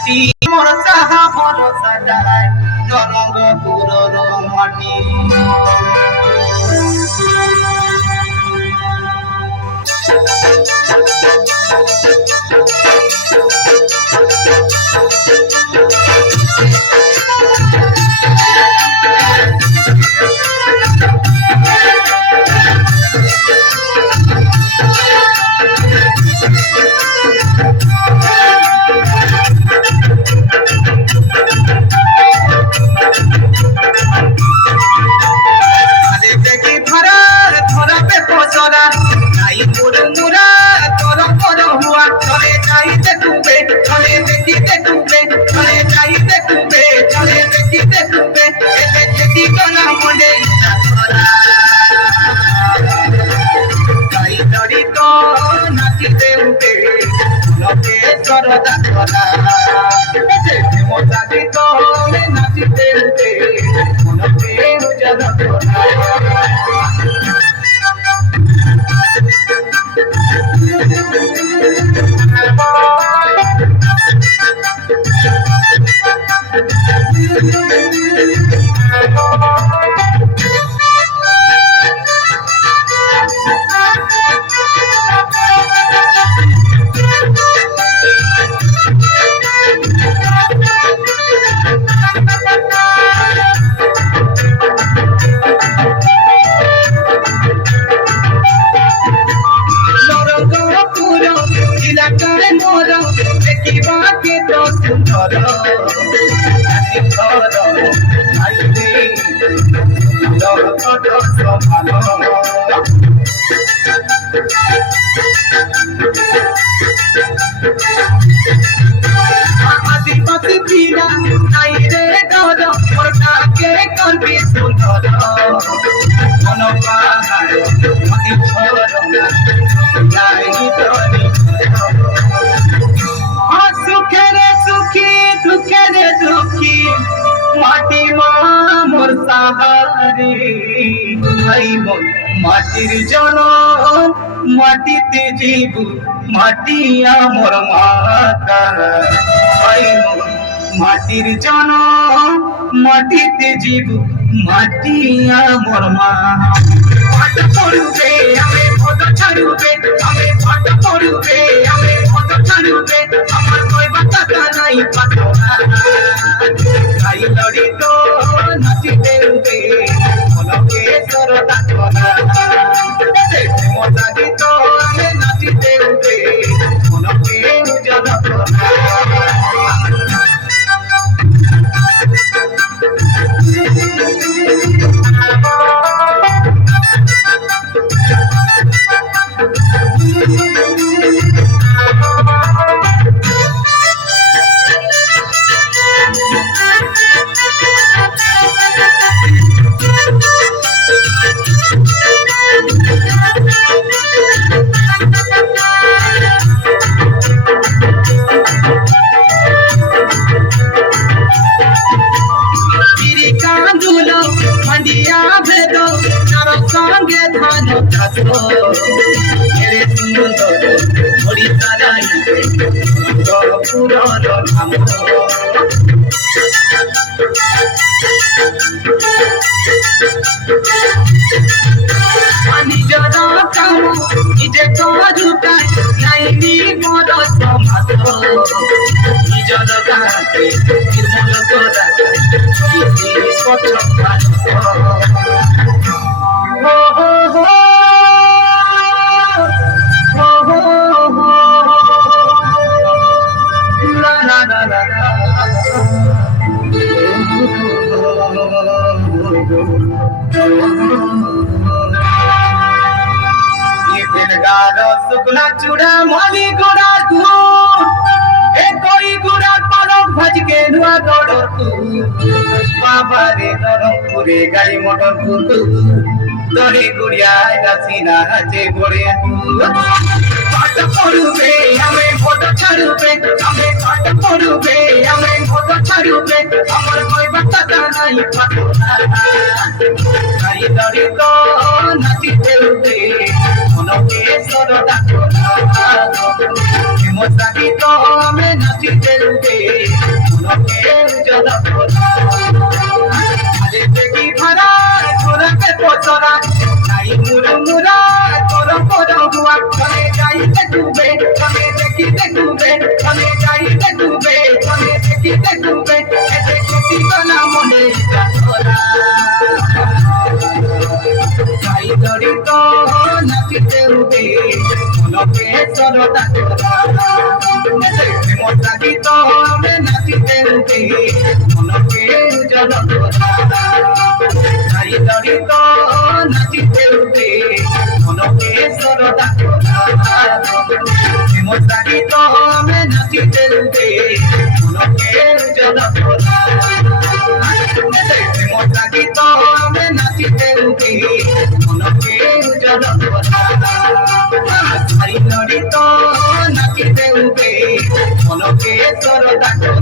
মাটি মোর চাহা ভরসা যায় নরঙ্গপুরর মাটি আদিবাসী পিলা নাই রে ডর মোরটাকে করবি সুন্দর মন পাহাড় নদী ঝরনা নাই তরি সুখে রে সুখী দুঃখে রে দুঃখী মাটি মা মোর সাহারে ভাই মন মাটির জনম মাটিতে জীব মাটি আমার মাতা ভাই মন মাটির জনম মাটিতে জীব মাটি আমার মা পাঠ পড়বে আমি পদ ছাড়বে আমি পাঠ পড়বে আমি পদ ছাড়বে আমার কই বাতা নাই পাতো খাই লড়ি তো নাচিতে উঠে মনকে সরদা করা মজা দিত আমি নাচিতে উঠে মনকে উজালা করা শুকনা চূড়া মলি গোড়ার এ কই গোড়ার পালক ভাজকে নুয়া গড়র বাবারে নরমপুরে গাড়ি মোটর দরে গুড়িয়ায় দাসিনা যে গড়ে পাঠ পড়বে আমি ভোট ছাড়বে আমি পাঠ পড়বে আমি ভোট ছাড়বে আমার কই বাতা নাই পাতো নাই দরে তো নাচিতে উঠে মনকে সরদা করা মজা গীত আমি নাচিতে রূপে মনকে উজ্জ্বল করা আরে দেখি ভাড়া তোরকে পচরা যাই মুরমুরা তোর পর হুয়া চলে যাইতে ডুবে চলে দেখিতে ডুবে চলে যাইতে ডুবে চলে দেখিতে ডুবে এতে ক্ষতি গলা মনে তোরা যাই জড়িত নাচিতে রূপে মনকে সরতা করা মজা গীত আমি নাচিতে রূপে মনকে উজ্জ্বল করা যাই জড়িত নাচিতে রূপে মনকে সরতা করা মজা গীত আমি নাচিতে রূপে মনকে উজ্জ্বল করা মজা গীত আমি নাচিতে রূপে মনকে উজ্জ্বল করা যাই জড়িত নাচিতে রূপে মনকে সরতা করা